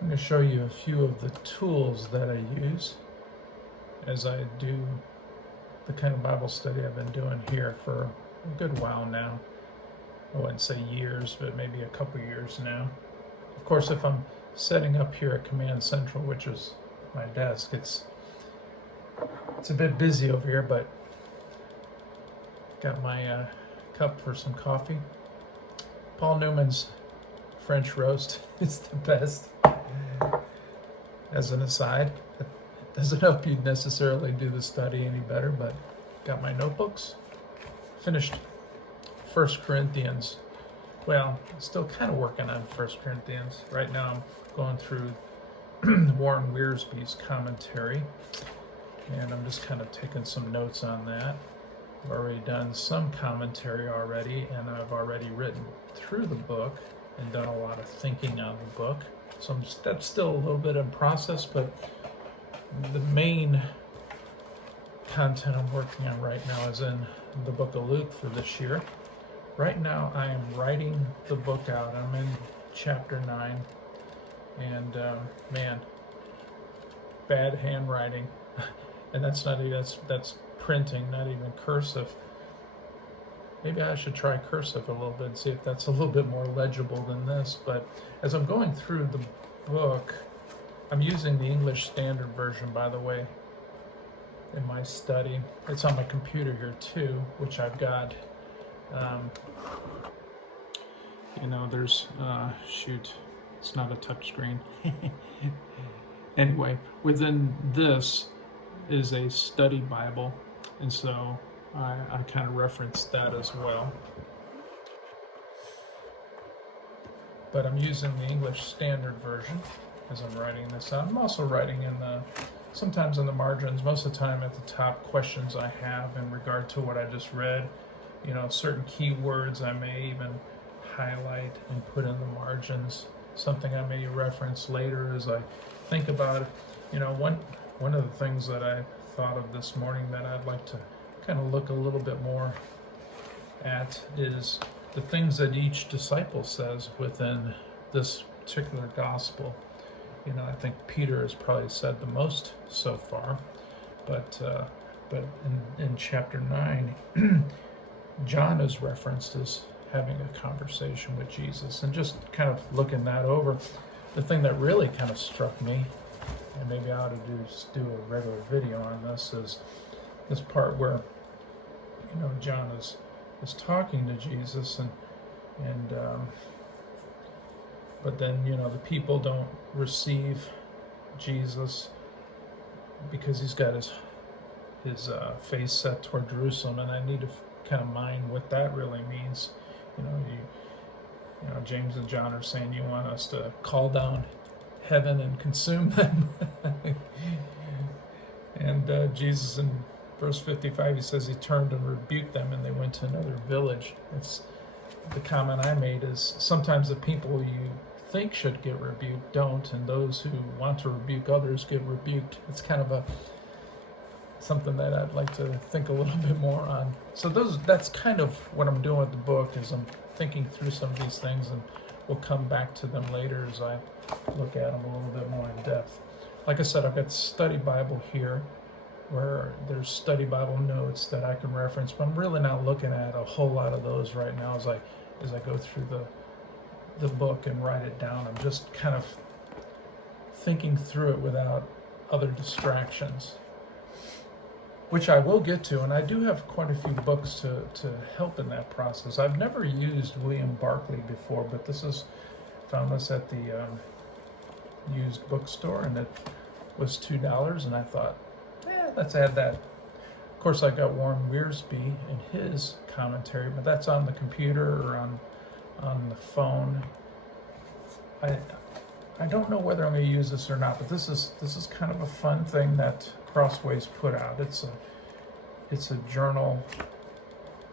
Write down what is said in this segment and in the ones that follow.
I'm going to show you a few of the tools that I use as I do the kind of Bible study I've been doing here for a good while now. I wouldn't say years, but maybe a couple years now. Of course, if I'm setting up here at Command Central, which is my desk, it's a bit busy over here, but got my cup for some coffee. Paul Newman's French roast is the best. As an aside, it doesn't help you necessarily do the study any better, but got my notebooks. Finished 1 Corinthians. Well, still kind of working on 1 Corinthians. Right now I'm going through Warren Wiersbe's commentary, and I'm just kind of taking some notes on that. I've already done some commentary already, and I've already written through the book and done a lot of thinking on the book. So that's still a little bit in process, but the main content I'm working on right now is in the book of Luke for this year. Right now I am writing the book out. I'm in chapter 9, and man, bad handwriting. And that's not even, that's printing, not even cursive. Maybe I should try cursive a little bit and see if that's a little bit more legible than this. But as I'm going through the book, I'm using the English Standard Version, by the way, in my study. It's on my computer here too, which I've got. There's, shoot, it's not a touch screen. Anyway, within this is a study Bible, and so I kind of referenced that as well. But I'm using the English Standard Version as I'm writing this out. I'm also writing sometimes in the margins, most of the time at the top, questions I have in regard to what I just read. Certain keywords I may even highlight and put in the margins, something I may reference later as I think about it. One of the things that I thought of this morning that I'd like to kind of look a little bit more at is the things that each disciple says within this particular gospel. I think Peter has probably said the most so far, but in chapter 9, John is referenced as having a conversation with Jesus, and just kind of looking that over. The thing that really kind of struck me, and maybe I ought to do a regular video on this, is this part where John is talking to Jesus, and but then the people don't receive Jesus because he's got his face set toward Jerusalem, and I need to kind of mind what that really means. James and John are saying, you want us to call down heaven and consume them. And Jesus in verse 55, he says he turned and rebuked them, and they went to another village. It's the comment I made is sometimes the people you think should get rebuked don't, and those who want to rebuke others get rebuked. It's kind of something that I'd like to think a little bit more on. So that's kind of what I'm doing with the book, is I'm thinking through some of these things, and we'll come back to them later as I look at them a little bit more in depth. Like I said, I've got the study Bible here, where there's study Bible notes that I can reference, but I'm really not looking at a whole lot of those right now as I go through the book and write it down. I'm just kind of thinking through it without other distractions, which I will get to, and I do have quite a few books to help in that process. I've never used William Barclay before, but found this at the used bookstore, and it was $2, and I thought, let's add that. Of course, I got Warren Wiersbe and his commentary, but that's on the computer or on the phone. I don't know whether I'm going to use this or not, but this is kind of a fun thing that Crossways put out. It's a journal,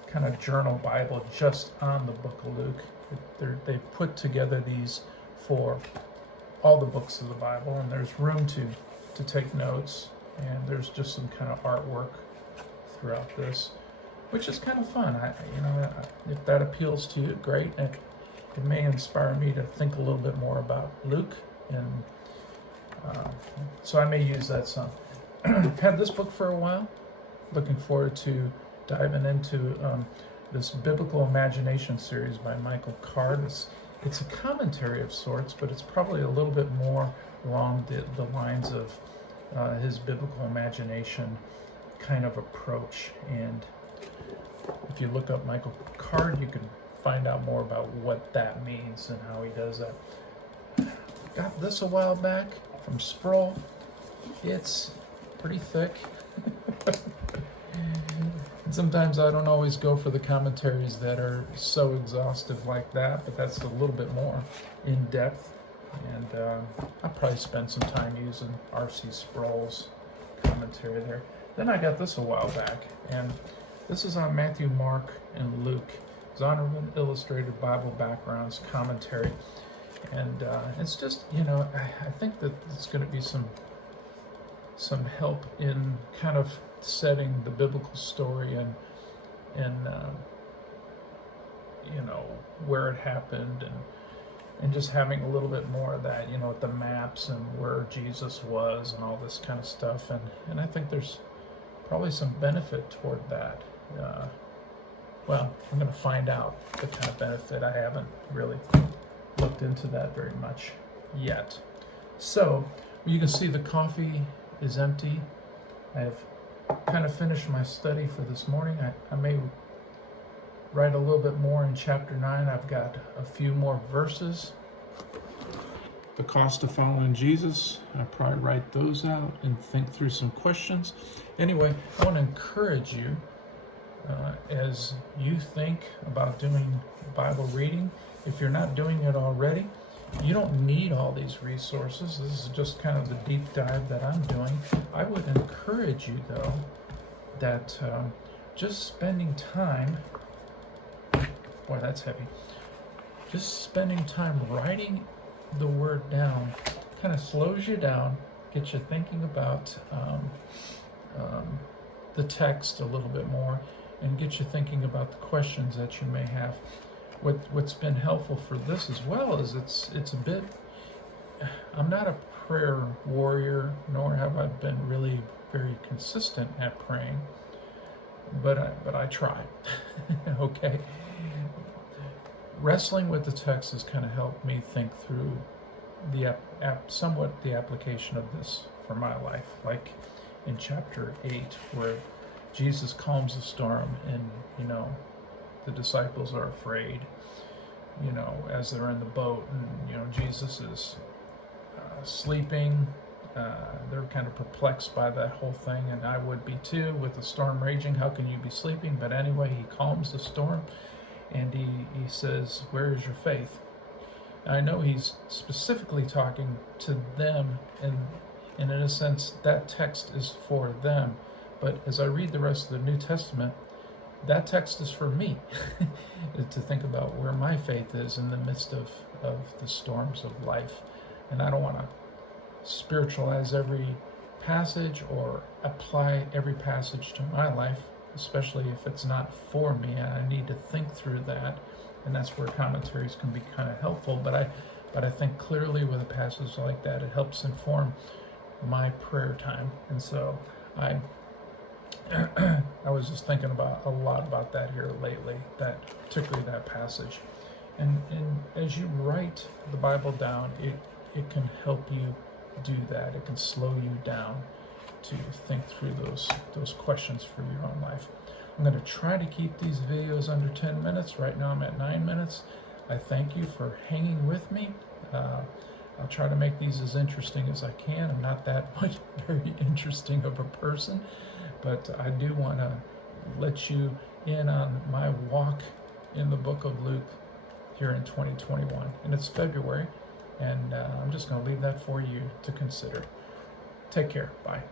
kind of journal Bible just on the book of Luke. They put together these for all the books of the Bible, and there's room to take notes, and there's just some kind of artwork throughout this, which is kind of fun. If that appeals to you, great. It may inspire me to think a little bit more about Luke And so I may use that some. Had this book for a while. Looking forward to diving into this Biblical Imagination series by Michael Card. It's a commentary of sorts, but it's probably a little bit more along the lines of his biblical imagination kind of approach. And if you look up Michael Card, you can find out more about what that means and how he does that. Got this a while back from Sproul. It's pretty thick. And sometimes I don't always go for the commentaries that are so exhaustive like that, but that's a little bit more in depth. And I'll probably spend some time using R.C. Sproul's commentary there. Then I got this a while back, and this is on Matthew, Mark, and Luke. Zondervan Illustrated Bible Backgrounds Commentary. And it's just, I think that it's going to be some help in kind of setting the biblical story and where it happened, and just having a little bit more of that, with the maps and where Jesus was and all this kind of stuff. And I think there's probably some benefit toward that. Well, I'm going to find out the kind of benefit. I haven't really looked into that very much yet. So you can see the coffee is empty. I've kind of finished my study for this morning. I may write a little bit more in chapter 9. I've got a few more verses. The cost of following Jesus. I probably write those out and think through some questions. Anyway, I want to encourage you as you think about doing Bible reading. If you're not doing it already, you don't need all these resources. This is just kind of the deep dive that I'm doing. I would encourage you, though, that just spending time, boy, that's heavy, just spending time writing the word down kind of slows you down, gets you thinking about the text a little bit more, and gets you thinking about the questions that you may have. What's been helpful for this as well is it's a bit, I'm not a prayer warrior, nor have I been really very consistent at praying, but I try. Okay. Wrestling with the text has kind of helped me think through somewhat the application of this for my life, like in chapter 8, where Jesus calms the storm, and the disciples are afraid, as they're in the boat, and Jesus is sleeping. They're kind of perplexed by that whole thing, and I would be too, with the storm raging. How can you be sleeping? But anyway, he calms the storm, and he says, "Where is your faith?" And I know he's specifically talking to them, and in a sense, that text is for them. But as I read the rest of the New Testament, that text is for me to think about where my faith is in the midst of the storms of life. And I don't want to spiritualize every passage or apply every passage to my life, especially if it's not for me, and I need to think through that. And that's where commentaries can be kind of helpful. But I think clearly with a passage like that, it helps inform my prayer time. And so I was just thinking a lot about that here lately, particularly that passage. And as you write the Bible down, it can help you do that. It can slow you down to think through those questions for your own life. I'm going to try to keep these videos under 10 minutes. Right now I'm at 9 minutes. I thank you for hanging with me. I'll try to make these as interesting as I can. I'm not that much very interesting of a person, but I do want to let you in on my walk in the book of Luke here in 2021. And it's February, and I'm just going to leave that for you to consider. Take care. Bye.